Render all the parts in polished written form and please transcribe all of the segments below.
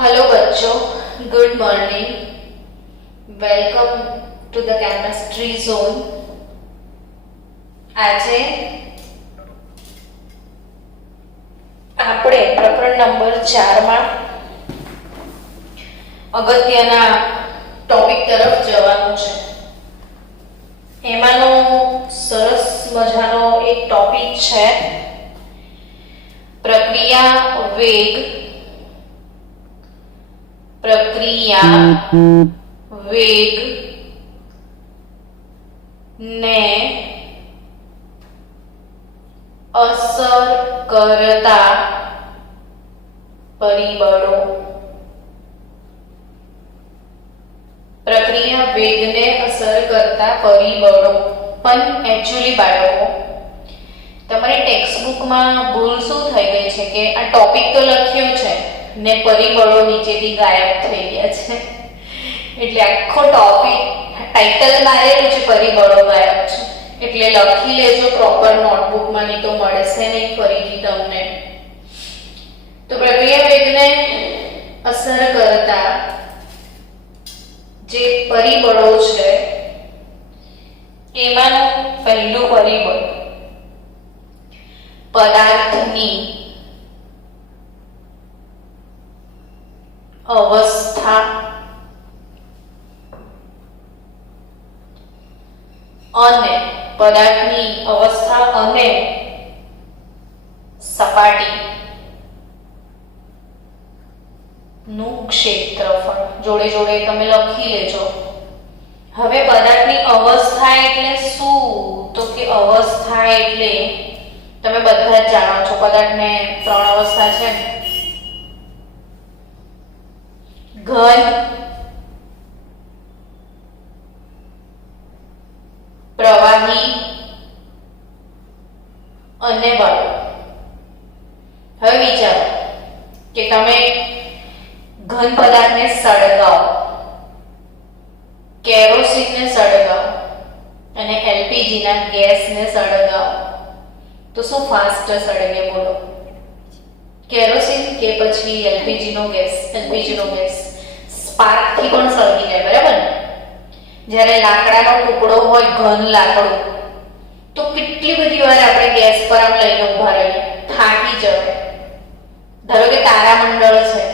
Hello बच्चों, good morning. Welcome to the chemistry zone. આજે આપણે પ્રકરણ નંબર 4 માં અગત્યના ટોપિક તરફ જવાનું છે। એમાંનો સરસ મજાનો એક ટોપિક છે પ્રક્રિયા વેગ। प्रक्रिया वेग ने असर करता परिबळों। प्रक्रिया वेग ने असर करता परिबळों पण एक्चुअली बाळको તમારી ટેક્સ્ટબુક માં ભૂલ શું થઈ ગઈ છે કે આ ટોપિક તો લખ્યો છે ને પરિબળો નીચેથી ગાયબ થઈ ગયા છે। એટલે આખો ટોપિક ટાઇટલ મારેલું છે પરિબળો ગાયબ છે, એટલે લખી લેજો પ્રોપર નોટબુક માં, નહીં તો મળશે નહીં ફરીથી તમને। તો પ્રક્રિયા વેગને અસર કરતા જે પરિબળો છે એમાંનું પહેલું પરિબળ પદાર્થની अवस्था अने पदार्थनी अवस्था अने सपाटी नु क्षेत्रफळ जोड़े जोड़े तमे लखी लेजो। हवे पदार्थनी अवस्था एटले शुं? तो के अवस्था एटले तमे बधा ज जाणो छो पदार्थने त्रण अवस्था छे, घन, प्रवाही અને વાયુ। હવે વિચારો કે તમે ઘન પદાર્થને સળગાવો, કેરોસીનને સળગાવો અને એલપીજી ના ગેસને સળગાવો તો શું ફાસ્ટ સળગે? બોલો, કેરોસીન કે પછી એલપીજી નો ગેસ? એલપીજી નો ગેસ સ્પાર્ક થી પણ સળગી જાય, બરાબર ને? જ્યારે લાકડાનો ટુકડો હોય, ઘન લાકડું, તો કેટલી બધી વાર આપણે ગેસ પર આમ લઈને ઊભા રહીએ, થાકી જવાય। ધારો કે તારામંડળ છે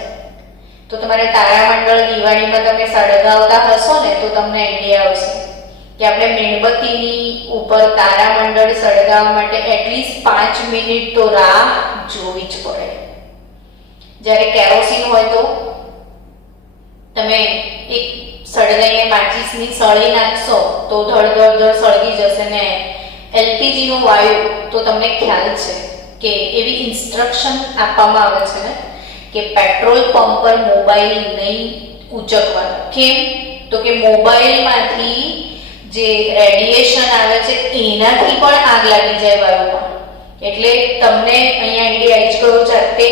તો તમારે તારામંડળ દિવાળીમાં તમે સળગાવતા હશો ને તો તમને આઈડિયા આવશે કે આપણે મીણબત્તીની ઉપર તારામંડળ સળગાવવા માટે એટલીસ્ટ 5 મિનિટ તો રાહ જોવી જ પડે। જ્યારે કેરોસીન હોય તો તમે એક સળગાઈને માચીસની સળી નાખશો તો ધડ ધડ ધડ સળગી જશે ને। એલપીજી નો વાયુ તો તમને ખ્યાલ છે કે એવી ઇન્સ્ટ્રક્શન આપવામાં આવે છે ને કે પેટ્રોલ પંપ પર મોબાઈલ નહીં ઉચકવાનો। કેમ? તો કે મોબાઈલમાંથી જે રેડિયેશન આવે છે એનાથી પણ આગ લાગી જાય વાયુમાં। એટલે તમને અહીંયા આઈડિયા આવી જ ગયો જાતે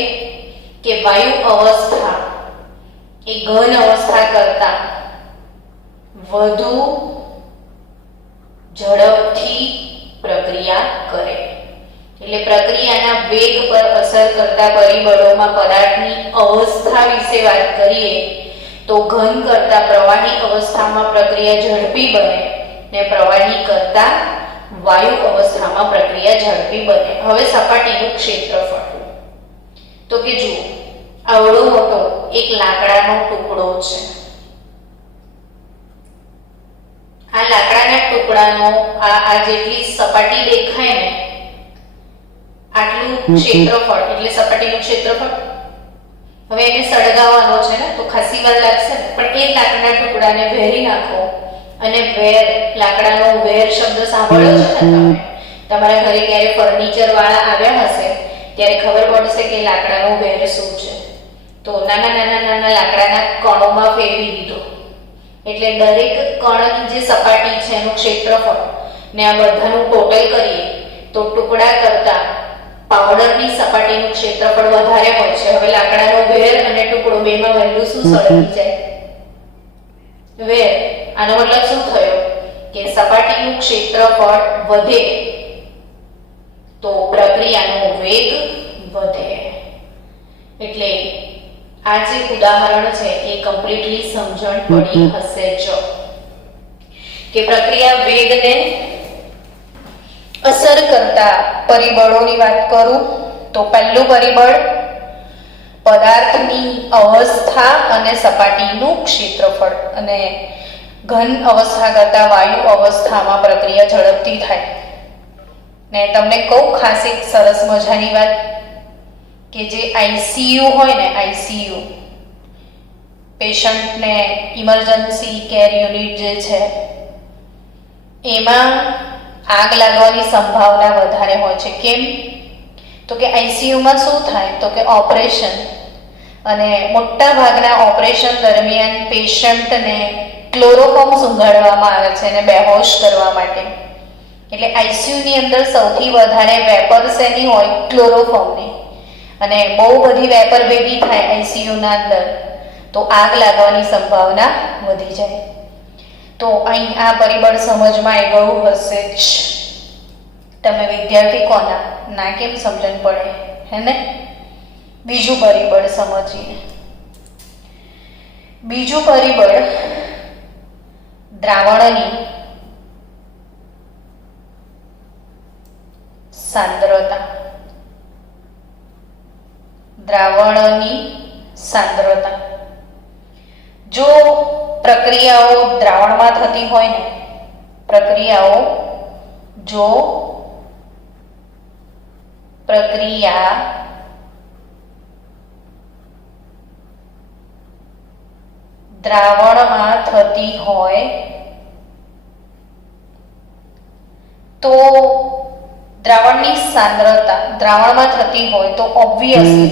કે વાયુ અવસ્થા એ ઘન અવસ્થા કરતા વધુ ઝડપથી પ્રક્રિયા કરે। એટલે પ્રક્રિયાના વેગ પર અસર કરતા પરિબળોમાં પદાર્થની અવસ્થા વિશે વાત કરીએ તો ઘન કરતા પ્રવાહી અવસ્થામાં પ્રક્રિયા ઝડપી બને ને પ્રવાહી કરતા વાયુ અવસ્થામાં પ્રક્રિયા ઝડપી બને। હવે સપાટીનું ક્ષેત્રફળ તો કે જુઓ, આવડો મોટો એક લાકડાનો ટુકડો છે। આ લાકડાના ટુકડાનો આ જેટલી સપાટી દેખાય ને આટલું ક્ષેત્રફળ એટલે સપાટીનું ક્ષેત્રફળ। હવે એને સળગાવવાનો છે ને તો ખાસી વાર લાગશે, પણ એ લાકડાના ટુકડાને વેરી નાખો અને વેર, લાકડાનો વેર શબ્દ સાંભળ્યો છે ને તમે? તમારા ઘરે ક્યારે ફર્નિચર વાળા આવ્યા હશે ત્યારે ખબર પડશે કે લાકડાનો વેર શું છે। તો નાના નાના નાના લાકડાના કણોમાં ફેરવી દીધો એટલે દરેક કણની જે સપાટી છે એનું ક્ષેત્રફળ ને આ બધાનું ટોટલ કરીએ તો ટુકડા કરતા પાવડરની સપાટીનું ક્ષેત્રફળ વધારે હોય છે। હવે લાકડાનો વેર અને ટુકડો બેમાં વહેલું શું સળગી જાય? વેર। આનો મતલબ શું થયો કે સપાટીનું ક્ષેત્રફળ વધે તો પ્રક્રિયાનો વેગ વધે। એટલે આ જે ઉદાહરણ છે એ કમ્પ્લીટલી સમજણ પડી હશે જ કે પ્રક્રિયા વેગને અસર કરતા પરિબળોની વાત કરું તો પહેલું પરિબળ પદાર્થની અવસ્થા અને સપાટીનું ક્ષેત્રફળ, અને ઘન અવસ્થા કરતા વાયુ અવસ્થામાં પ્રક્રિયા ઝડપથી થાય. ને તમને કહું ખાસ એક સરસ મજાની વાત કે જે આઈસીયુ હોય ને, આઈસીયુ પેશન્ટને ઇમરજન્સી કેર યુનિટ જે છે એમાં આગ લાગવાની સંભાવના વધારે હોય છે. કેમ? તો કે આઈસીયુમાં શું થાય તો કે ઓપરેશન, અને મોટા ભાગના ઓપરેશન દરમિયાન પેશન્ટને ક્લોરોફોર્મ સૂંઘાડવામાં આવે છે અને બેહોશ કરવા માટે. એટલે આઈસીયુની અંદર સૌથી વધારે વેપર શેની હોય? ક્લોરોફોર્મની. અને બહુ બધી વેપર ભેગી થાય આઈસીયુના અંદર તો આગ લાગવાની સંભાવના વધી જાય. તો અહીં આ પરિબળ સમજમાં આવી ગયું હશે જ. તમે વિદ્યાર્થી કોના ના કેમ સમજણ પડે હે ને? બીજું પરિબળ સમજીએ. બીજું પરિબળ દ્રાવણની સાંદ્રતા. દ્રાવણની સાંદ્રતા. જો પ્રક્રિયાઓ દ્રાવણમાં થતી હોય ને, પ્રક્રિયા દ્રાવણમાં થતી હોય તો દ્રાવણની સાંદ્રતા દ્રાવણમાં થતી હોય તો ઓબ્વિયસલી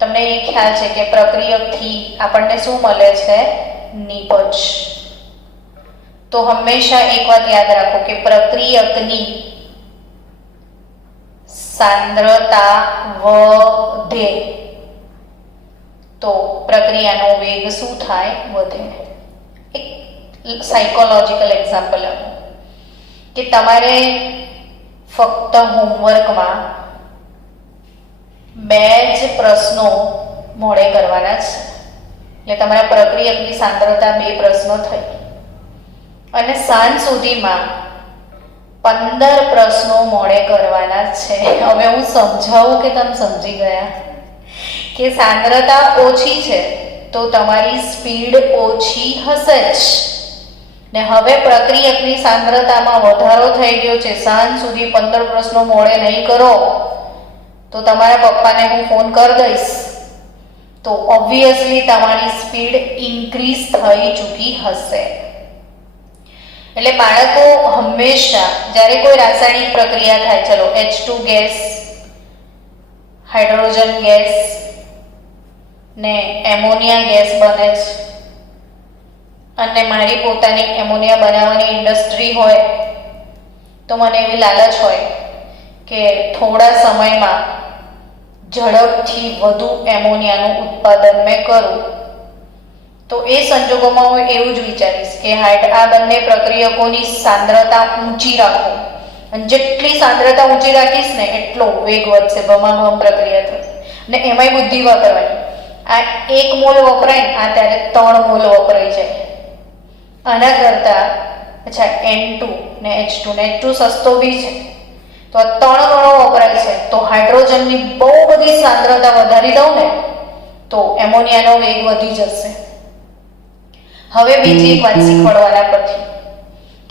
તમને એ ખ્યાલ છે કે પ્રક્રિયકથી આપણને શું મળે છે? નિપજ. તો હંમેશા એક વાત યાદ રાખો કે પ્રક્રિયકની સાંદ્રતા વધે તો પ્રક્રિયાનો વેગ શું થાય? વધે. એક સાયકોલોજીકલ એક્ઝામ્પલ આપો કે તમારે ફક્ત હોમવર્કમાં 2 જ પ્રશ્નો મોડે કરવાના છે. એટલે તમારા પ્રક્રિયકની સાંદ્રતા 2 પ્રશ્નો થઈ, અને સાંજ સુધીમાં 15 પ્રશ્નો મોડે કરવાના છે. હવે હું સમજાવું કે તમે સમજી ગયા કે સાંદ્રતા ઓછી છે તો તમારી સ્પીડ ઓછી હશે જ. ને હવે પ્રક્રિયકની સાંદ્રતામાં વધારો થઈ ગયો છે, સાંજ સુધી 15 પ્રશ્નો મોડે નહીં કરો તો તમારા પપ્પાને હું ફોન કરી દઈશ, તો ઓબ્વિયસલી તમારી સ્પીડ ઇન્ક્રીઝ થઈ ચૂકી હશે. એટલે બાળકો હંમેશા જ્યારે કોઈ રાસાયણિક પ્રક્રિયા થાય, ચલો H2 ગેસ, હાઇડ્રોજન ગેસ ને એમોનિયા ગેસ બને છે, અને મારી પોતાની એમોનિયા બનાવવાની ઇન્ડસ્ટ્રી હોય તો મને એવી લાલચ હોય કે થોડા સમયમાં ઝડપથી વધુ એમોનિયાનું ઉત્પાદન મેં કરું. તો એ સંજોગોમાં હું એવું જ વિચારીશ કે આ બંને પ્રક્રિયકોની સાંદ્રતા ઊંચી રાખો, અને જેટલી સાંદ્રતા ઊંચી રાખીશ ને એટલો વેગ વધશે, ભમાભમ પ્રક્રિયા થશે. ને એમાંય બુદ્ધિ વાપરવાની. આ 1 મોલ વપરાય આ ત્યારે 3 મોલ વપરાઈ જાય. આના કરતા અચ્છા N2 ને H2 ને H2 સસ્તો બી છે તો આ 3 ગણો વપરાય છે. તો હાઇડ્રોજનની બહુ બધી સાંદ્રતા વધારી દઉં ને તો એમોનિયાનો વેગ વધી જશે. હવે બીજી એક વાત શીખવાડવાના પરથી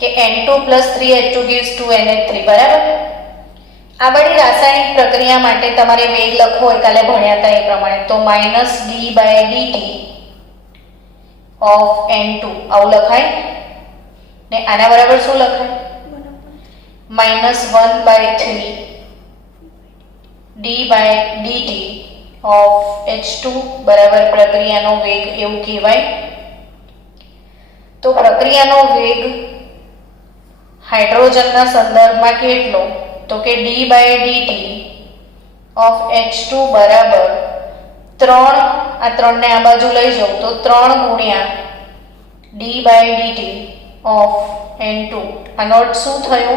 કે N2 + 3H2 gives 2NH3, બરાબર? આ બધી રાસાયણિક પ્રક્રિયા માટે તમારે વેગ લખવો હોય, કાલે ભણ્યા હતા એ પ્રમાણે, તો -d/dt of N2 આવું લખાય ને આના બરાબર શું લખાય? -1/3 d/dt of H2 બરાબર પ્રક્રિયાનો વેગ એવું કહેવાય. તો પ્રક્રિયાનો વેગ હાઇડ્રોજનના સંદર્ભમાં કેટલો? તો કે d/dt of H2 બરાબર 3, આ 3 ને આ બાજુ લઈ જાઉં તો 3 ગુણ્યા d/dt of N2. આનો અર્થ શું થયો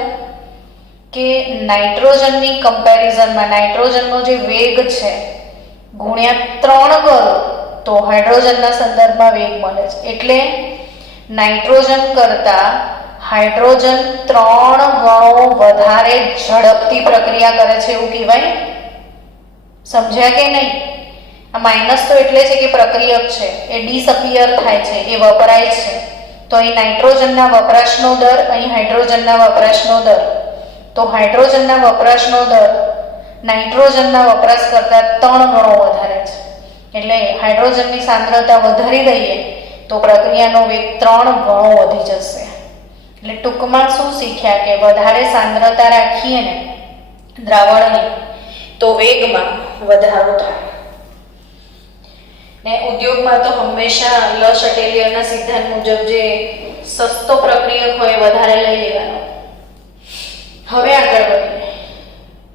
કે નાઇટ્રોજનની કમ્પેરિઝનમાં નાઇટ્રોજનનો જે વેગ છે ગુણ્યા 3 કરો તો હાઇડ્રોજનના સંદર્ભમાં વેગ મળે છે. એટલે નાઇટ્રોજન કરતા હાઇડ્રોજન 3 ગણો વધારે ઝડપથી પ્રક્રિયા કરે છે એવું કહેવાય. સમજ્યા કે નહીં? આ માઇનસ તો એટલે છે કે પ્રક્રિયક છે, એ ડિસઅપિયર થાય છે, એ વપરાય છે. તો અહીં નાઇટ્રોજનના વપરાશનો દર, અહીં હાઇડ્રોજનના વપરાશનો દર. તો હાઇડ્રોજનના વપરાશનો દર નાઇટ્રોજનના વપરાશ કરતાં 3 ગણો વધારે છે. એટલે હાઇડ્રોજનની સાંદ્રતા વધારી દઈએ તો પ્રક્રિયાનો વેગ 3 ગણો વધી જશે. એટલે ટૂંકમાં શું શીખ્યા કે વધારે સાંદ્રતા રાખીએ ને દ્રાવણની તો વેગમાં વધારો થાય. ને ઉદ્યોગમાં તો હંમેશા લ શટેલિયરના સિદ્ધાંત મુજબ જે સસ્તો પ્રક્રિયક હોય વધારે લઈ લેવાનો. હવે આગળ વધીએ.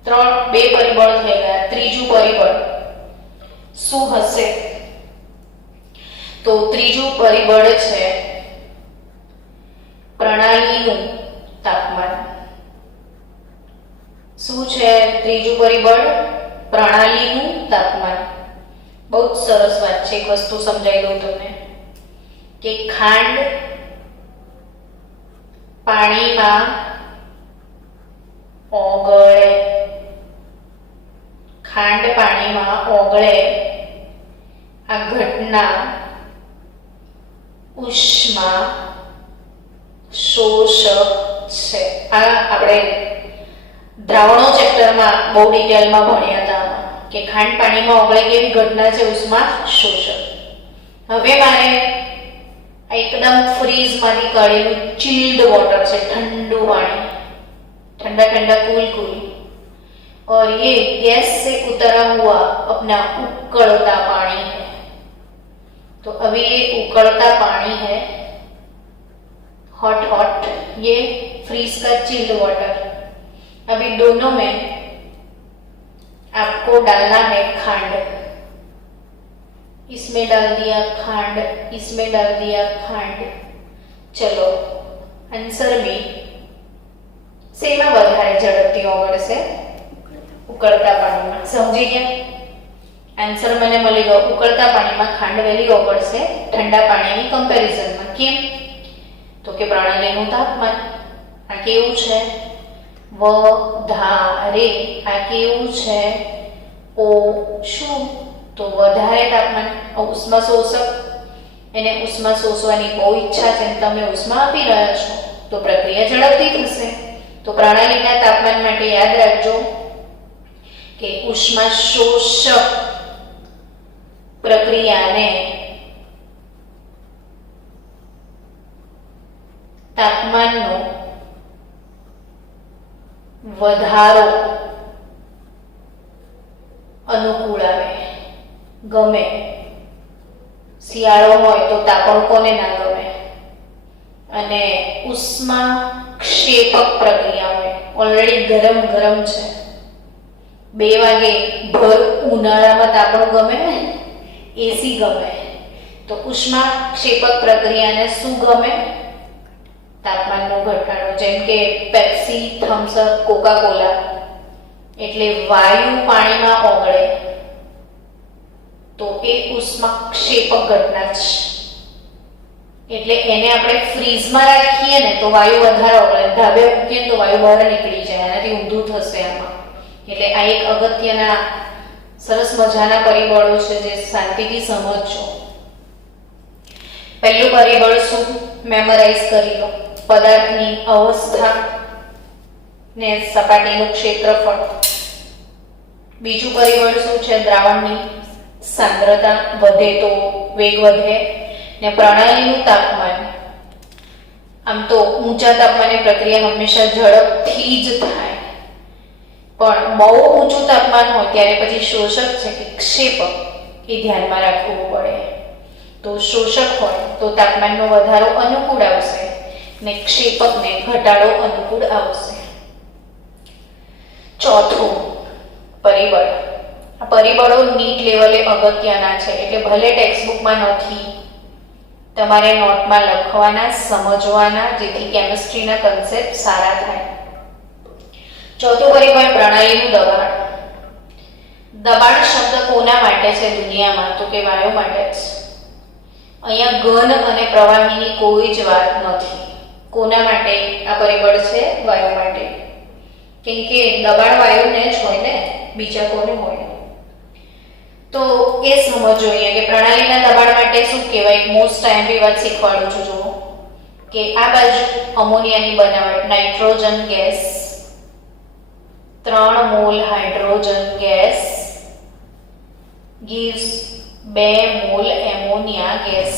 2 પરિબળ થઈ ગયા. ત્રીજું પરિબળ શું હશે? તો ત્રીજું પરિબળ છે પ્રણાલીનું તાપમાન. શું છે ત્રીજું પરિબળ? પ્રણાલીનું તાપમાન. બહુ જ સરસ વાત છે. એક વસ્તુ સમજાઈ દઉં તમને કે ખાંડ પાણીમાં ઓગળે, ખાંડ પાણીમાં ઓગળે આ ઘટના ઉષ્મા શોષક છે. આ આપણે દ્રાવણો ચેપ્ટરમાં બહુ ડિટેલમાં ભણ્યા હતા કે ખાંડ પાણીમાં ઓગળે કેવી ઘટના છે, ઉષ્મા શોષક. હવે મારે એકદમ ફ્રીઝમાંથી કાઢેલું ચિલ્ડ વોટર છે, ઠંડુ પાણી, ठंडा ठंडा कूल कूल, और ये गैस से उतरा हुआ अपना उकड़ता पानी है. तो अभी ये उकड़ता पानी है, हॉट हॉट, ये फ्रीज का चिल्ड वाटर. अभी दोनों में आपको डालना है खांड. इसमें डाल दिया खांड, इसमें डाल दिया खांड. चलो आंसर में सेमा વધારે ઝડપથી ઓગળશે? ઉકળતા પાણીમાં. સમજી ગયા? આન્સર મને મળી ગયો. ઉકળતા પાણીમાં ખાંડ વહેલી ઓગળશે ઠંડા પાણીની કમ્પેરિઝનમાં. કેમ? તો કે પ્રણાલીનું તાપમાન. આ કેવું છે? વધારે. આ કેવું છે? ઓછું. તો વધારે તાપમાન. ઉષ્મા શોષક, એને ઉષ્મા શોષવાની બહુ ઈચ્છા છે, તમે ઉષ્મા આપી રહ્યા છો તો પ્રક્રિયા ઝડપથી થશે. તો પ્રણાલીના તાપમાન માટે યાદ રાખજો કે ઉષ્મા શોષક પ્રક્રિયાને તાપમાનનો વધારો અનુકૂળ આવે, ગમે. શિયાળો હોય તો તાપણ કોને ના ગમે? અને ઉષ્મા ક્ષેપક પ્રક્રિયા હોય, ઓલરેડી ગરમ ગરમ છે, 2 વાગે ભર ઉનાળામાં તાપણ ગમે ને, એસી ગમે. તો ઉષ્મા ક્ષેપક પ્રક્રિયાને શું ગમે? તાપમાનનો ઘટાડો. જેમ કે પેપ્સી, થમ્સઅપ, કોકા કોલા, એટલે વાયુ પાણીમાં ઓગળે તો એ ઉષ્મા ક્ષેપક ઘટના છે. એટલે એને આપણે ફ્રીઝમાં રાખીએ ને તો વાયુ વધારે ઓગળે, ધાબે મૂકીએ તો વાયુ બહાર નીકળી જાય, એનાથી ઊંધું થશે આમાં. એટલે આ એક અગત્યના સરસ મજાના પરિબળો છે જે શાંતિથી સમજજો. પહેલું પરિબળ શું? મેમરાઇઝ કરી લો. પદાર્થની અવસ્થા ને સપાટીનું ક્ષેત્રફળ. બીજું પરિબળ શું છે? દ્રાવણની સાંદ્રતા. વધે તો વેગ વધે. ને પ્રણાલીનું તાપમાન. આમ તો ઊંચા તાપમાને પ્રક્રિયા હંમેશા ઝડપથી જ થાય, પણ બહુ ઊંચું તાપમાન હોય ત્યારે પછી શોષક છે કે ક્ષેપક, એ ધ્યાનમાં રાખવું પડે. તો શોષક હોય તો તાપમાનનો વધારો અનુકૂળ આવશે ને ક્ષેપકને ઘટાડો અનુકૂળ આવશે. ચોથું પરિબળ. આ પરિબળો નીટ લેવલે અગત્યના છે, એટલે ભલે ટેક્સ્ટબુકમાં નથી, તમારે નોટમાં લખવાના, સમજવાના, જેથી કેમિસ્ટ્રીના કન્સેપ્ટ સારા થાય. ચોથું પરિબળ પ્રણાલીનું દબાણ. દબાણ શબ્દ કોના માટે છે દુનિયામાં? તો કે વાયુ માટે જ. અહીંયા ઘન અને પ્રવાહીની કોઈ જ વાત નથી. કોના માટે આ પરિબળ છે? વાયુ માટે. કેમ કે દબાણ વાયુને જ હોય ને, બીજા કોને હોય? તો એ સમજો અહીંયા કે પ્રણાલીના દબાણ માટે શું કહેવાય? મોસ્ટ ટાઈમની વાત શીખવાડું છું. જુઓ કે આ બાજુ અમોનિયાની બનાવટ, nitrogen gas, 3 mall hydrogen gas gives 2 mall ammonia gas.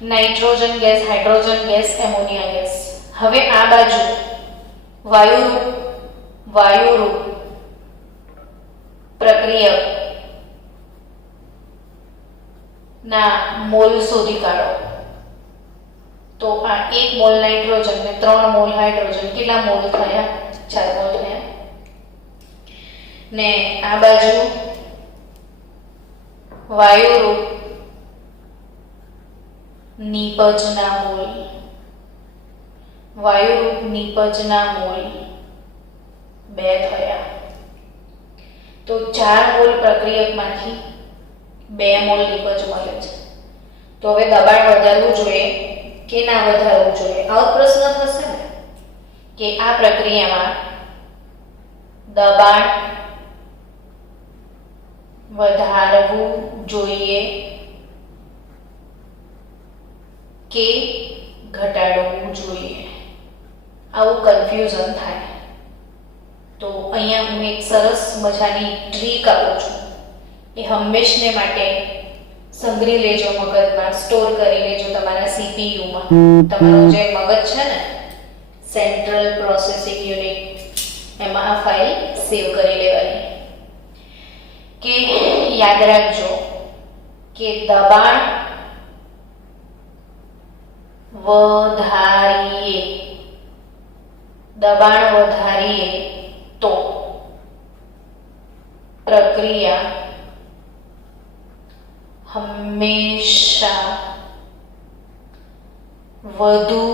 Nitrogen gas, hydrogen gas, ammonia gas. હવે આ બાજુ વાયુરૂપ પ્રક્રિયક ના મોલ શોધી કાઢો. તો આ 1 મોલ નાઇટ્રોજન ને 3 મોલ હાઇડ્રોજન કેટલા મોલ થયા? 4 મોલ થયા. ને આ બાજુ વાયુરૂપ નિપજના મોલ, વાયુરૂપ નિપજના મોલ 2 થયા. તો 4 મોલ પ્રક્રિયકમાંથી 2 મોલ નિપજ મળે છે. તો હવે દબાણ વધારવું જોઈએ કે ના વધારવું જોઈએ? આવો પ્રશ્ન થશે ને કે આ પ્રક્રિયામાં દબાણ વધારવું જોઈએ કે ઘટાડવું જોઈએ? આવું કન્ફ્યુઝન થાય. તો અહીંયા હું એક સરસ મજાની ટ્રીક આપું છું. એ હંમેશને માટે સંગ્રહી લેજો, મગજમાં સ્ટોર કરી લેજો, તમારા સીપીયુમાં. તમારું જે મગજ છે ને, સેન્ટ્રલ પ્રોસેસિંગ યુનિટ, એમાં આ ફાઇલ સેવ કરી લેવાની. કે યાદ રાખજો કે દબાણ વધારીએ તો પ્રક્રિયા હંમેશા વધુ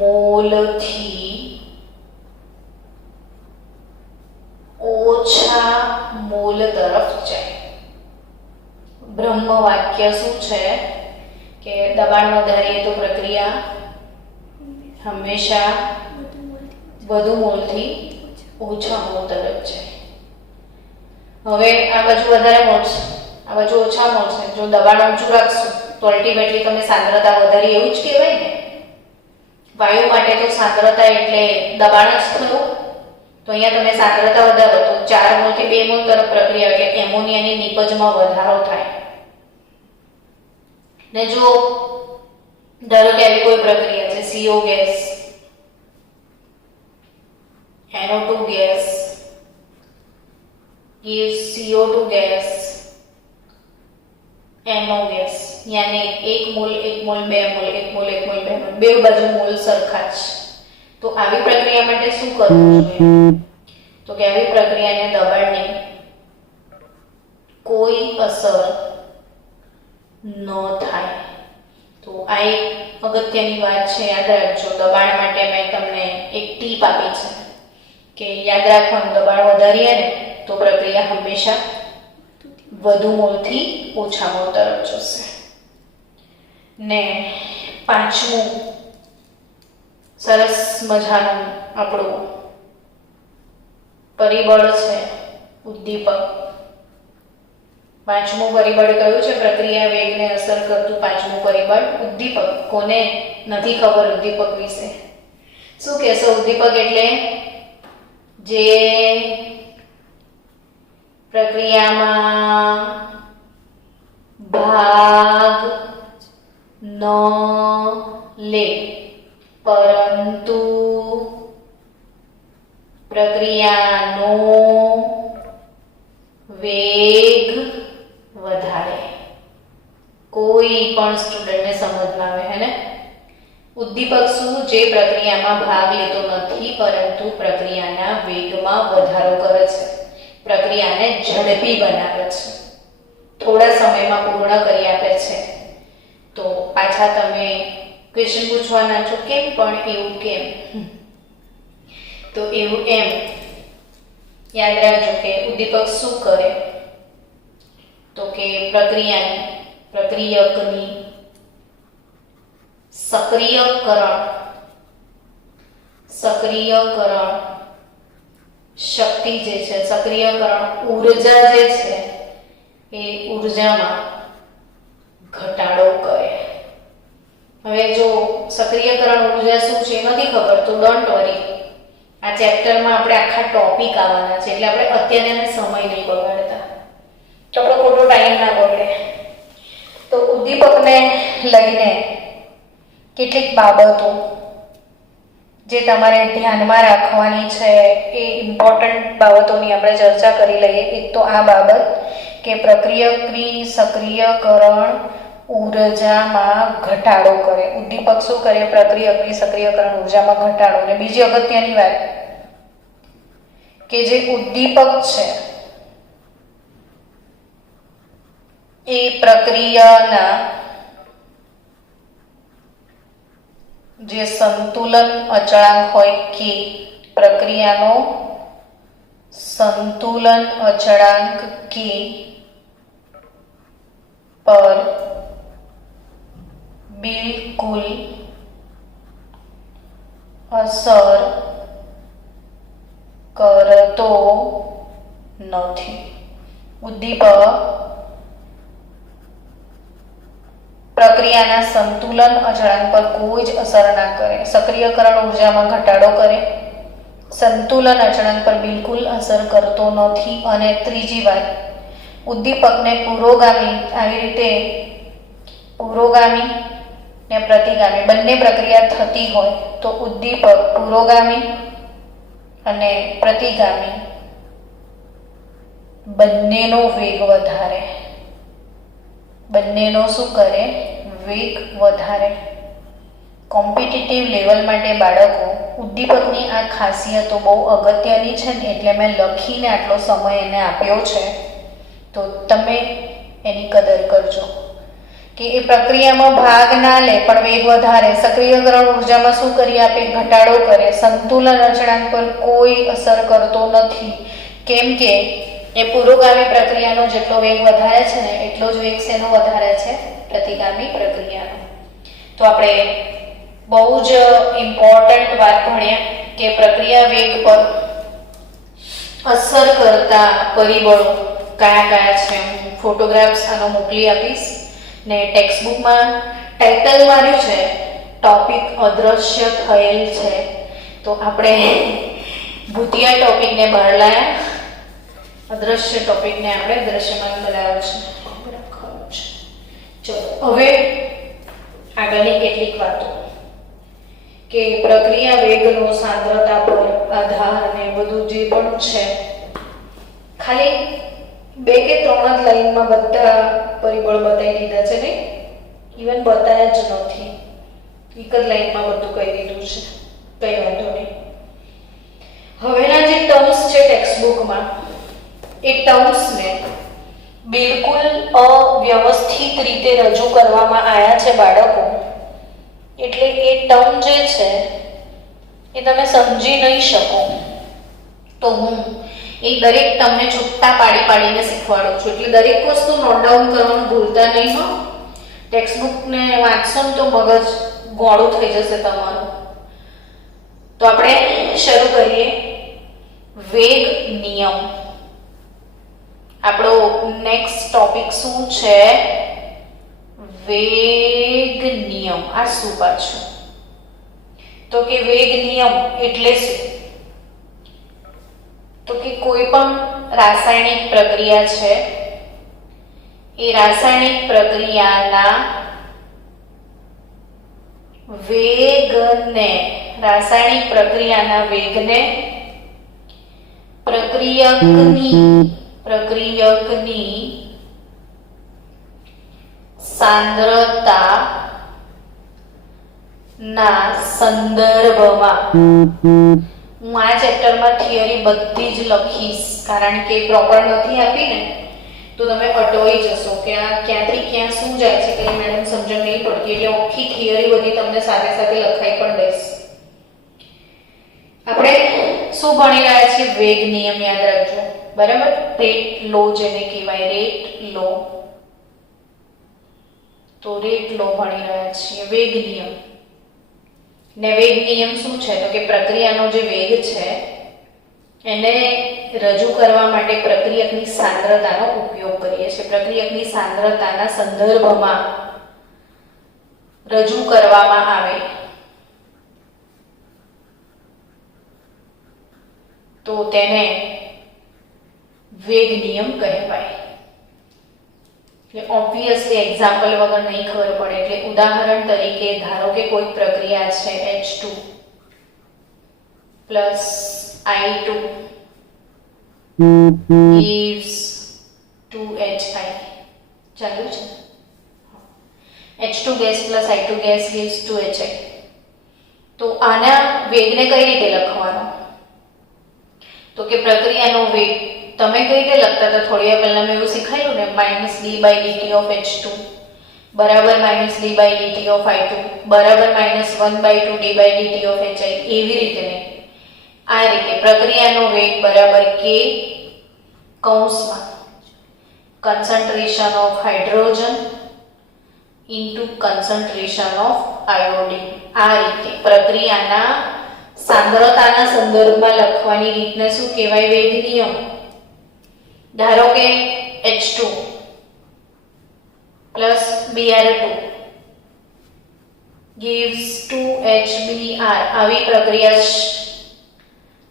મોલથી ઓછા મોલ તરફ જાય. બ્રહ્મ વાક્ય શું છે કે દબાણ વધારીએ તો પ્રક્રિયા હંમેશા વધુ મોલથી ઓછા મોલ તરફ જાય. હવે આ બાજુ વધારે મોલ છે, આ બાજુ ઓછા મોલ છે. જો દબાણ ઊંચું રાખશું તો અલ્ટિમેટલી તમે સાંદ્રતા વધારી, એવું જ કહેવાય ને. વાયુ માટે તો સાંદ્રતા એટલે દબાણ જ થયું. તો અહીંયા તમે સાંદ્રતા વધારો તો 4 મોલથી 2 મોલ તરફ પ્રક્રિયા, એટલે એમોનિયાની નિપજમાં વધારો થાય. ને જો ધારો કે આવી કોઈ પ્રક્રિયા છે, CO gas, NO2 gas gives CO2 gas, NO gas, યાની 1 mole 1 mole 2 mole 1 mole 1 mole 2 mole, બે બાજુ મોલ સરખા જ. તો આવી પ્રક્રિયા માટે શું કરવું જોઈએ? તો કે આવી પ્રક્રિયાને દબાણની કોઈ અસર ન થાય. તો આ એક અગત્યની વાત છે, યાદ રાખજો. દબાણ માટે મેં તમને એક ટીપ આપી છે કે યાદ રાખવાનું, દબાણ વધારીએ ને તો પ્રક્રિયા હંમેશા વધુ મોલથી ઓછા મોલ તરફ જશે. ને 5મું સરસ મજાનું આપણું પરિબળ છે ઉદ્દીપક. 5મું પરિબળ કયું છે? પ્રક્રિયા વેગને અસર કરતું 5મું પરિબળ ઉદ્દીપક. કોને નથી ખબર ઉદ્દીપક વિશે? શું કહેશો? ઉદ્દીપક એટલે જે પ્રક્રિયામાં ભાગ ન લે પરંતુ પ્રક્રિયાનો વેગ વધારે. કોઈ પણ સ્ટુડન્ટને સમજમાં આવે હે ને? ઉદ્દીપક શું? જે પ્રક્રિયામાં ભાગ લેતો નથી પરંતુ પ્રક્રિયાના વેગમાં વધારો કરે છે, પ્રક્રિયાને ઝડપી બનાવે છે, થોડા સમયમાં પૂર્ણ કરી આપે છે. તો પાછા તમે ક્વેશ્ચન પૂછવાના છો, કેમ પણ એવું કેમ? તો એવું એમ યાદ રાખજો કે ઉદ્દીપક શું કરે, તો કે પ્રક્રિયકની સક્રિયકરણ શક્તિ જે છે, સક્રિયકરણ ઉર્જા જે છે એ ઉર્જામાં ઘટાડો કરે. હવે જો સક્રિયકરણ ઉર્જા શું છે નથી ખબર તો ડોન્ટ વરી, આ ચેપ્ટરમાં આપણે આખા ટોપિક આવવાના છે એટલે આપણે અત્યારે એને સમય નહીં બગાડતા, તો આપણો ખોટો ટાઈમ ના બગડે. તો ઉદ્દીપકને લઈને કેટલીક બાબતો જે તમારે ધ્યાનમાં રાખવાની છે એ ઇમ્પોર્ટન્ટ બાબતોની આપણે ચર્ચા કરી લઈએ. એક તો આ બાબત કે પ્રક્રિયકની સક્રિયકરણ ઉર્જામાં ઘટાડો કરે. ઉદ્દીપક શું કરે? પ્રક્રિયકની સક્રિયકરણ ઉર્જામાં ઘટાડો. અને બીજી અગત્યની વાત કે જે ઉદ્દીપક છે એ પ્રક્રિયાના જે સંતુલન અચળાંક હોય કે પ્રક્રિયાનો સંતુલન અચળાંક કે પર બિલકુલ અસર કરતો નથી. ઉદ્દીપક પ્રક્રિયાના સંતુલન અચળાંક પર કોઈ જ અસર ના કરે, સક્રિયકરણ ઉર્જામાં ઘટાડો કરે, સંતુલન અચળાંક પર બિલકુલ અસર કરતો નથી. અને ત્રીજી વાત, ઉદ્દીપકને પુરોગામી, આવી રીતે પુરોગામી ને પ્રતિગામી બંને પ્રક્રિયા થતી હોય તો ઉદ્દીપક પુરોગામી અને પ્રતિગામી બંનેનો વેગ વધારે, બંનેનો શું કરે? વેગ વધારે. કોમ્પિટિટિવ લેવલ માટે બાળકો ઉદ્દીપકની આ ખાસિયતો બહુ અગત્યની છે ને એટલે મેં લખીને આટલો સમય એને આપ્યો છે. તો તમે એની કદર કરજો કે એ પ્રક્રિયામાં ભાગ ના લે પણ વેગ વધારે, સક્રિયકરણ ઉર્જામાં શું કરી આપે? ઘટાડો કરે, સંતુલન અચળાંક પર કોઈ અસર કરતો નથી. કેમ કે એ પુરોગામી પ્રક્રિયાનો જેટલો વેગ વધારે છે ને એટલો જ વેગ શેનો વધારે છે? પ્રતિગામી પ્રક્રિયાનો. તો આપણે બહુ જ ઇમ્પોર્ટન્ટ વાત ભણ્યા કે પ્રક્રિયા વેગ પર અસર કરતા પરિબળો કયા કયા છે. હું ફોટોગ્રાફ્સ આનો મોકલી આપીશ ને ટેક્સ્ટબુકમાં ટાઇટલ માર્યું છે ટોપિક અદ્રશ્ય થયેલ છે. તો આપણે ભૂતિયા ટોપિકને બહાર લાયા, અદ્રશ્ય ટોપિકને આપણે દ્રશ્યમાન બનાવ્યો છે. ચલો હવે આગળની કેટલીક વાતો કે પ્રક્રિયા વેગનો સાંદ્રતા પર આધાર ને બધું જે પણ છે, ખાલી 2 કે 3 જ લાઈનમાં બધા પરિબળ બતાવી દીધા છે ને, ઇવન બતાવ્યા જ નથી, એક જ લાઈનમાં બધું કહી દીધું છે. કઈ વાંધો નહીં. હવેના જે ટર્મ્સ છે ટેક્સ્ટબુકમાં એ ટર્મ્સને બિલકુલ અવ્યવસ્થિત રીતે રજૂ કરવામાં આવ્યા છે બાળકો, એટલે એ ટર્મ જે છે એ તમે સમજી નહીં શકો. તો હું એ દરેક ટર્મને છૂટા પાડીને શીખવાડું છું, એટલે દરેક વસ્તુ નોટ ડાઉન કરવાનું ભૂલતા નહીં હો. ટેક્સ્ટબુકને વાંચશો ને તો મગજ ગોળું થઈ જશે તમારું. તો આપણે શરૂ કરીએ. વેગ નિયમ. આપણો નેક્સ્ટ ટોપિક શું છે? વેગ નિયમ. આ શું પાછું? તો કે વેગ નિયમ એટલે શું? તો કે કોઈ પણ રાસાયણિક પ્રક્રિયા છે એ રાસાયણિક પ્રક્રિયાના વેગને, રાસાયણિક પ્રક્રિયાના વેગને પ્રક્રિયકની સાંદ્રતા ના સંદર્ભમાં, હું આ ચેપ્ટરમાં થિયરી બધી જ લખીશ કારણ કે પ્રોપર નથી આપી ને તો તમે અટવાઈ જશો કે આ ક્યાંથી ક્યાં શું જાય છે કે મેડમ સમજણ નહીં પડતી, એટલે આખી થિયરી બધી તમને સાથે સાથે લખાઈ પણ દઈશ. આપણે શું ભણી રહ્યા છીએ? વેગ નિયમ યાદ રાખજો, બરાબર. રેટ લો જેને કહેવાય, રેટ લો. તો રેટ લો ભણી રહ્યા છીએ, વેગ નિયમ. ને વેગ નિયમ શું છે? તો કે પ્રક્રિયાનો જે વેગ છે એને રજૂ કરવા માટે પ્રક્રિયકની સાંદ્રતાનો ઉપયોગ કરીએ છીએ. પ્રક્રિયકની સાંદ્રતાના સંદર્ભમાં રજૂ કરવામાં આવે તો તેને વેગ નિયમ કહેવાય. એટલે ઓબ્વિયસલી એક્ઝામ્પલ વગર નહીં ખબર પડે. એટલે ઉદાહરણ તરીકે ધારો કે કોઈ પ્રક્રિયા છે H2 plus I2 gives 2HI. ચાલુ છે. H2 gas plus I2 gas gives 2HI. તો આના વેગને કઈ રીતે લખવાનો? તો કે પ્રક્રિયાનો વેગ તમે કઈ રીતે લખતા હતા? થોડી વાર પહેલા મેં એવું શીખાયું ને, -d/dt of H2 બરાબર -d/dt of I2 બરાબર -1/2d/dt of HI. એવી રીતે નહીં, આ રીતે પ્રક્રિયાનો વેગ બરાબર k કૌંસમાં concentration of hydrogen into concentration of iodine. આ રીતે પ્રક્રિયાના સાંદ્રતાના સંદર્ભમાં લખવાની રીતને શું કહેવાય? વેગ નિયમ. ધારો કે H2 plus Br2 gives 2HBr. આવી પ્રક્રિયા છે.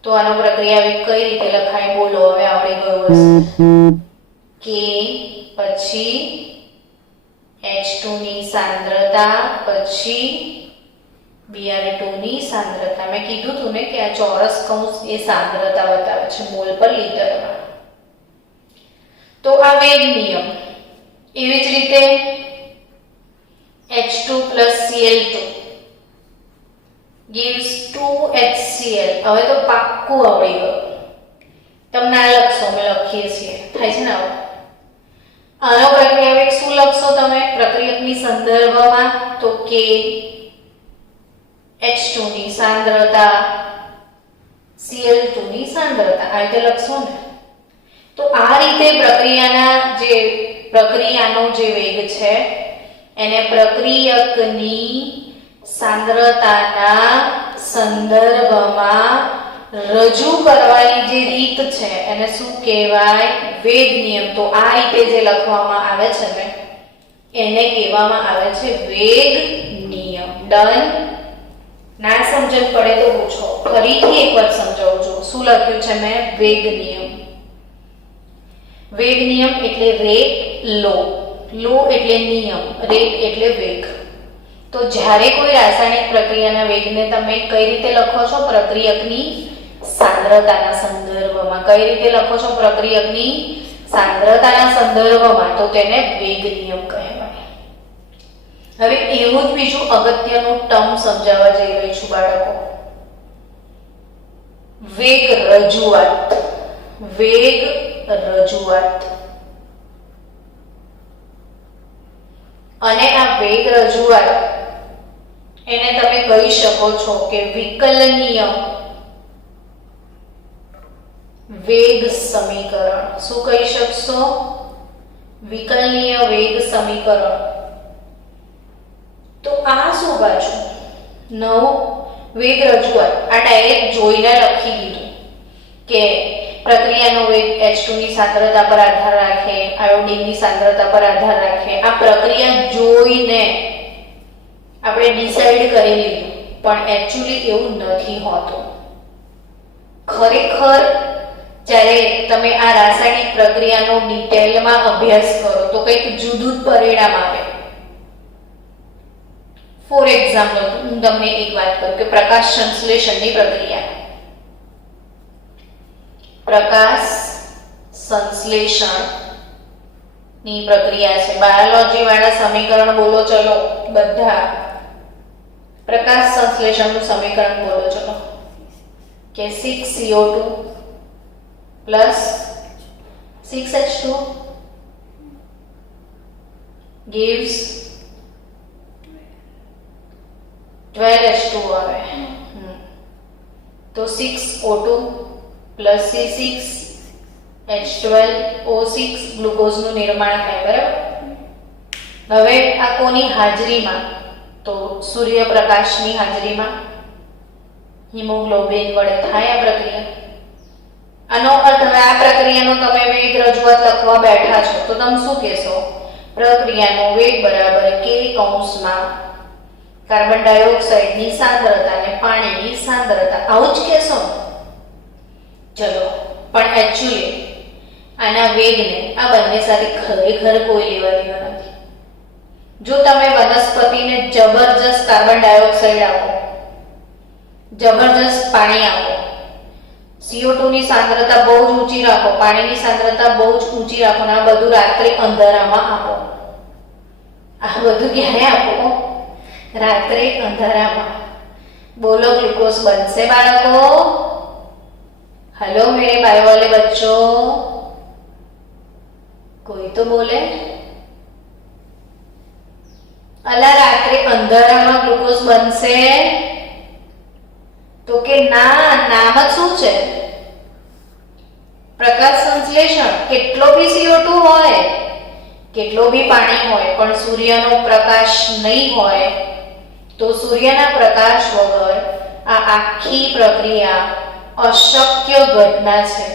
તો આનો પ્રક્રિયા વેગ કઈ રીતે લખાય? બોલો, હવે આવડી ગયું હશે. k પછી H2 ની સાંદ્રતા પછી Br2 ની સાંદ્રતા. મેં કીધું તું ને કે આ ચોરસ કૌંસ એ સાંદ્રતા બતાવે છે મોલ પર લીટરમાં. તો આ વેગ નિયમ. એવી જ રીતે H2 plus Cl2 gives 2HCl. હવે તો પાક્કું આવડી ગયું. તમને આ લખશો, અમે લખીએ છીએ, થાય છે ને આવું. આનો પ્રક્રિયા વેગ શું લખશો તમે પ્રક્રિયકની સંદર્ભમાં? તો k H2 ની સાંદ્રતા Cl2 ની સાંદ્રતા. આ રીતે લખશો ને. તો આ રીતે પ્રક્રિયાનો જે વેગ છે એને પ્રક્રિયકની સાંદ્રતાના સંદર્ભમાં રજૂ કરવાની જે રીત છે એને શું કહેવાય? વેગ નિયમ. તો આ રીતે જે લખવામાં આવે છે ને એને કહેવામાં આવે છે વેગ નિયમ. ડન? ના સમજણ પડે તો પૂછો, ફરીથી એકવાર સમજાવું છું. શું લખ્યું છે મેં? વેગ નિયમ. વેગ નિયમ એટલે રેટ લો. લો એટલે નિયમ, રેટ એટલે વેગ. તો જ્યારે કોઈ રાસાયણિક પ્રક્રિયાના વેગને તમે કઈ રીતે લખો છો? પ્રક્રિયકની સાંદ્રતાના સંદર્ભમાં. કઈ રીતે લખો છો? પ્રક્રિયકની સાંદ્રતાના સંદર્ભમાં. તો તેને વેગ નિયમ કહેવાય. હવે એવું જ બીજું અગત્યનું ટર્મ સમજાવવા જઈ રહી છું બાળકો. વેગ રજૂઆત. વેગ રજૂઆત. અને આ વેગ રજૂઆત એને તમે કહી શકો છો કે વિકલનીય વેગ સમીકરણ. શું કહી શકશો? વિકલનીય વેગ સમીકરણ. તો આ શું પાછું? નવું વેગ રજૂઆત. આ ડાયરેક્ટ જોઈને લખી દીધું કે પ્રક્રિયાનો વેગ H2 ની સાંદ્રતા પર આધાર રાખે, આયોડિનની સાંદ્રતા પર આધાર રાખે. આ પ્રક્રિયા જોઈને આપણે ડિસાઈડ કરી લીધું, પણ એક્ચ્યુઅલી એવું નથી હોતું. ખરેખર જ્યારે તમે આ રાસાયણિક પ્રક્રિયાનો ડિટેલમાં અભ્યાસ કરો તો કંઈક જુદું જ પરિણામ આવે. ફોર એક્ઝામ્પલ, હું તમને એક વાત કહું કે પ્રકાશ સંશ્લેષણની પ્રક્રિયા. પ્રકાશ સંશ્લેષણની પ્રક્રિયા છે. બાયોલોજી વાળા સમીકરણ બોલો ચલો બધા. પ્રકાશ સંશ્લેષણનું સમીકરણ બોલો ચલો. કે 6CO2 plus 6H2 gives 12H2 આવે. તો તો 6O2 પ્લસ C6H12O6 ગ્લુકોઝનું નિર્માણ થાય, બરાબર. હવે આ કોની હાજરીમાં? તો સૂર્યપ્રકાશની હાજરીમાં હિમોગ્લોબિન વડે થાય આ પ્રક્રિયા. આનો અર્થ, હવે આ પ્રક્રિયાનો તમે વેગ રજૂઆત લખવા બેઠા છો તો તમે શું કહેશો? પ્રક્રિયાનો વેગ બરાબર K કૌંસમાં કાર્બન ડાયોક્સાઇડની સાંદ્રતા અને પાણીની સાંદ્રતા, આવું જ કહેશો. ચલો, પણ એકચ્યુઅલી આના વેગને આ બંને સાથે ખરેખર કોઈ લેવા દેવા નથી. જો તમે વનસ્પતિને જબરજસ્ત કાર્બન ડાયોક્સાઇડ આપો, જબરજસ્ત પાણી આપો, CO2 ની સાંદ્રતા બહુ જ ઊંચી રાખો, પાણીની સાંદ્રતા બહુ જ ઊંચી રાખો, અને આ બધું રાત્રે અંધારામાં આપો. આ બધું ક્યારે આપો? રાત્રે અંધારામાં. બોલો, ગ્લુકોઝ બનશે બાળકો? હેલો મેરે बायो वाले बच्चों, कोई तो बोले. અલા, રાત્રે અંધારામાં ગ્લુકોઝ બનશે? તો કે ના, નામ જ શું છે? પ્રકાશ સંશ્લેષણ. કેટલો બી CO2 હોય, કેટલો બી પાણી હોય, પણ સૂર્યનો પ્રકાશ નહીં હોય તો સૂર્યના પ્રકાશ વગર આ આખી પ્રક્રિયા અશક્ય ઘટના છે.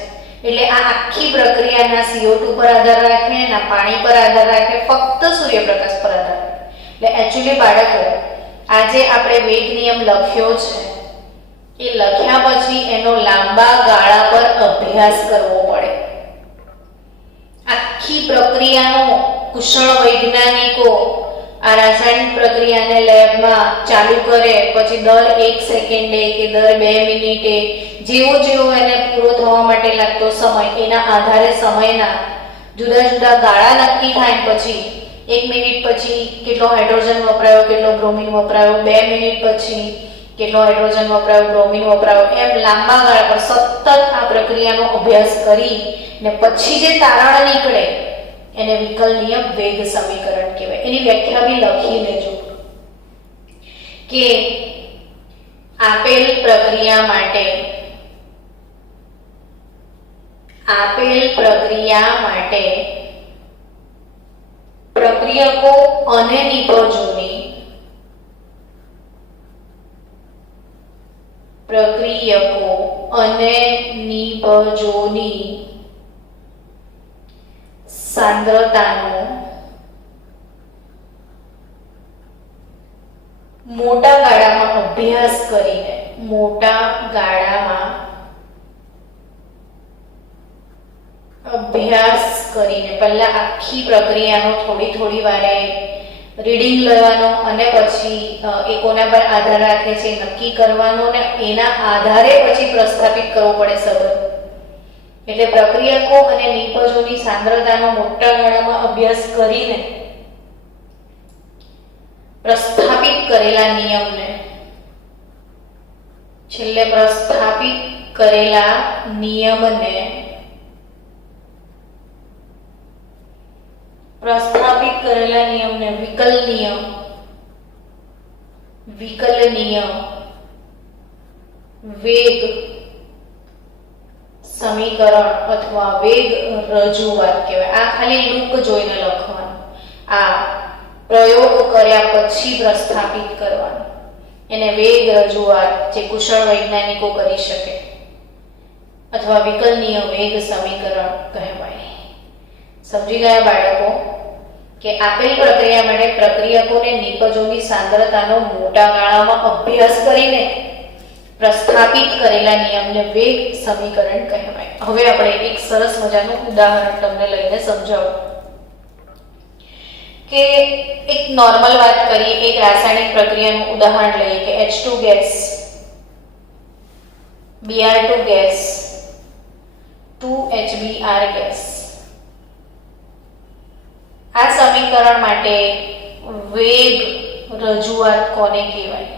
એટલે આ આખી પ્રક્રિયાના CO2 પર આધાર રાખે, ના પાણી પર આધાર રાખે, ફક્ત સૂર્યપ્રકાશ પર આધાર રાખે. એટલે એકચ્યુઅલી બાળકો, આજે આપણે વેગ નિયમ લખ્યો છે, એ લખ્યા પછી એનો લાંબા ગાળા પર અભ્યાસ કરવો પડે. આખી પ્રક્રિયાનો કુશળ વૈજ્ઞાનિકો આ રાસાયણિક પ્રક્રિયાને લેબમાં ચાલુ કરે, પછી દર 1 સેકન્ડે કે દર 2 મિનિટે જેવો જેવો એને પૂરો થવા માટે લાગતો સમય, એના આધારે સમયના જુદા જુદા ગાળા નક્કી થાય. પછી 1 મિનિટ પછી કેટલો હાઇડ્રોજન વપરાયો, કેટલો બ્રોમિન વપરાયો, 2 મિનિટ પછી કેટલો હાઇડ્રોજન વપરાયો, બ્રોમિન વપરાયો, એમ લાંબા ગાળા પર સતત આ પ્રક્રિયાનો અભ્યાસ કરી ને પછી જે તારણ નીકળે એને વિકલનીય વેગ સમીકરણ કહેવાય. એની વ્યાખ્યા બી લખી લેજો કે આપેલ પ્રક્રિયા માટે પ્રક્રિયકો અને નિપજોની સાંદ્રતાનો મોટા ગાળામાં અભ્યાસ કરીને પહેલા આખી પ્રક્રિયાનો થોડી વારે રીડિંગ લેવાનો અને પછી એ કોના પર આધાર રાખે છે નક્કી કરવાનો, ને એના આધારે પછી પ્રસ્થાપિત કરવો પડે સંબંધ. એટલે પ્રક્રિયકો અને નિપજોની સાંદ્રતાનો મોટા ગાળામાં અભ્યાસ કરીને પ્રસ્થાપિત કરેલા નિયમને, છેલ્લે પ્રસ્થાપિત કરેલા નિયમને વિકલનીય વેગ સમીકરણ અથવા વેગ રજૂઆત કહેવાય. આ ખાલી લૂપ જોઈને લખવાનું, આ પ્રયોગ કર્યા પછી પ્રસ્થાપિત કરવાનું, એને વેગ રજૂઆત જે કુશળ વૈજ્ઞાનિકો કરી શકે અથવા વિકલનીય વેગ સમીકરણ કહેવાય. સમજી ગયા બાળકો કે આપેલ પ્રક્રિયા માટે પ્રક્રિયકોને નિપજોની સાંદ્રતાનો મોટા ગાળામાં અભ્યાસ કરીને પ્રસ્થાપિત કરેલા નિયમને વેગ સમીકરણ કહેવાય. હવે આપણે એક સરસ મજાનું ઉદાહરણ તમને લઈને સમજાવું કે એક નોર્મલ વાત કરીએ, એક રાસાયણિક પ્રક્રિયાનું ઉદાહરણ લઈએ કે H2 gas, Br2 gas, 2HBr gas. આ સમીકરણ માટે વેગ રજૂઆત કોને કહેવાય?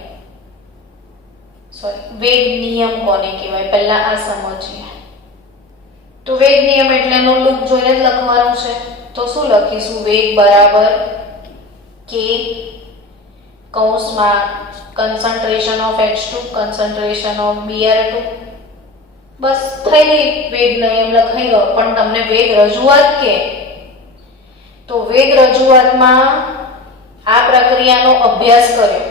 વેગ નિયમ કોને કહેવાય? પહેલા આ સમજીએ. તો વેગ નિયમ એટલે એનું લૂપ જોઈને જ લખવાનું છે. તો શું લખીશું? વેગ બરાબર K કૌંસમાં concentration of H2 concentration of Br2. બસ થઈ ગઈ વેગ નિયમ લખાઈ ગયો. પણ તમને વેગ રજૂઆત કે તો વેગ રજૂઆતમાં આ પ્રક્રિયાનો અભ્યાસ કર્યો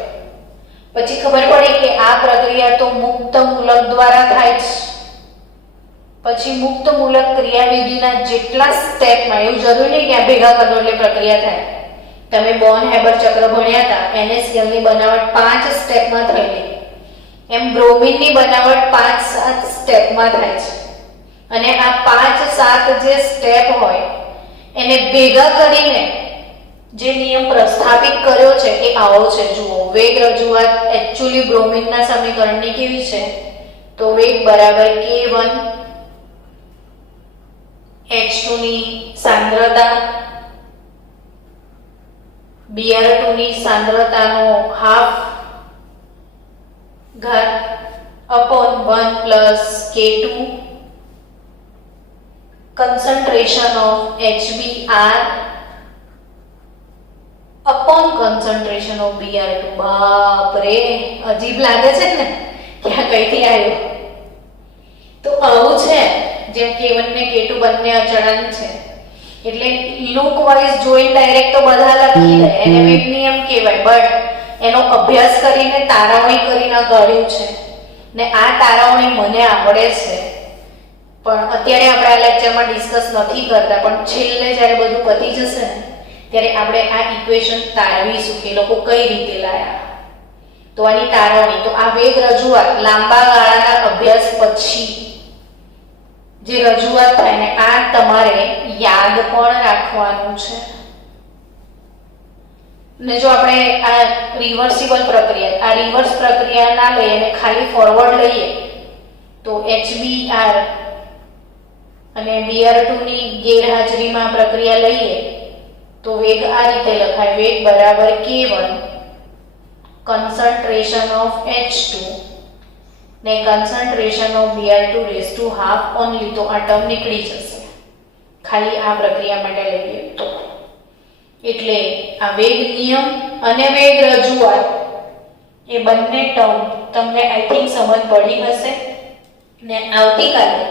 પછી ખબર પડી કે આ પ્રક્રિયા તો મુક્ત મૂલક દ્વારા થાય છે. પછી મુક્ત મૂલક ક્રિયાવિધિના જેટલા સ્ટેપમાં, એવું જરૂરી નહીં કે આ ભેગા કરો એટલે પ્રક્રિયા થાય. તમે બોર્ન હેબર ચક્ર ભણ્યા હતા, NaCl ની બનાવટ 5 સ્ટેપમાં થયેલી, એમ બ્રોમિનની બનાવટ 5-7 સ્ટેપમાં થાય છે. અને આ 5-7 જે સ્ટેપ હોય એને ભેગા કરીને જે નિયમ પ્રસ્થાપિત કર્યો છે એ આવો છે. જુઓ, વેગ રજૂઆત એકચ્યુઅલી બ્રોમિનના સમીકરણની કેવી છે? તો વેગ બરાબર K1 H2 ની સાંદ્રતા, Br2 ની સાંદ્રતાનો હાફ ઘાત upon 1 plus K2 concentration of HBr upon concentration of Br2. બાપ રે, અજીબ લાગે છે ને કે આ કઈથી આવ્યું? તો આવું છે. જેમ K1 ને K2 બંને અચળાંક છે એટલે લુક વાઇઝ જોઈને ડાયરેક્ટ તો બધા લખી દે, એને વેગ નિયમ કહેવાય. બટ એનો અભ્યાસ કરીને તારવણી કરીને કાઢ્યું છે ને આ તારવણી મને આવડે છે. પણ અત્યારે આપણે આ લેક્ચરમાં ડિસ્કસ નથી કરતા, પણ છેલ્લે જ્યારે બધું પતી જશે ને ત્યારે આપણે આ ઇક્વેશન તારવીશું કે લોકો કઈ રીતે લાયા. તો આની તારવણી, તો આ વેગ રજૂઆત લાંબા ગાળાના અભ્યાસ પછી જે રજૂઆત થાય ને આ તમારે યાદ પણ રાખવાનું છે. ને જો આપણે આ રિવર્સિબલ પ્રક્રિયા, આ રિવર્સ પ્રક્રિયા ના લઈએ અને ખાલી ફોરવર્ડ લઈએ તો HBr અને Br2 ની ગેરહાજરીમાં પ્રક્રિયા લઈએ તો વેગ આ રીતે લખાય. વેગ બરાબર K1 concentration of H2 ને concentration of Br2 raised to half only. તો આ ટર્મ નીકળી જશે ખાલી આ પ્રક્રિયા માટે લઈએ તો. એટલે આ વેગ નિયમ અને વેગ રજૂઆત એ બંને ટર્મ તમને આઈ થિંક સમજ પડી હશે. ને આવતીકાલે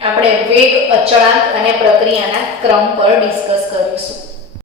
આપણે વેગ અચળાંક અને પ્રક્રિયાના ક્રમ પર ડિસ્કસ કરીશું.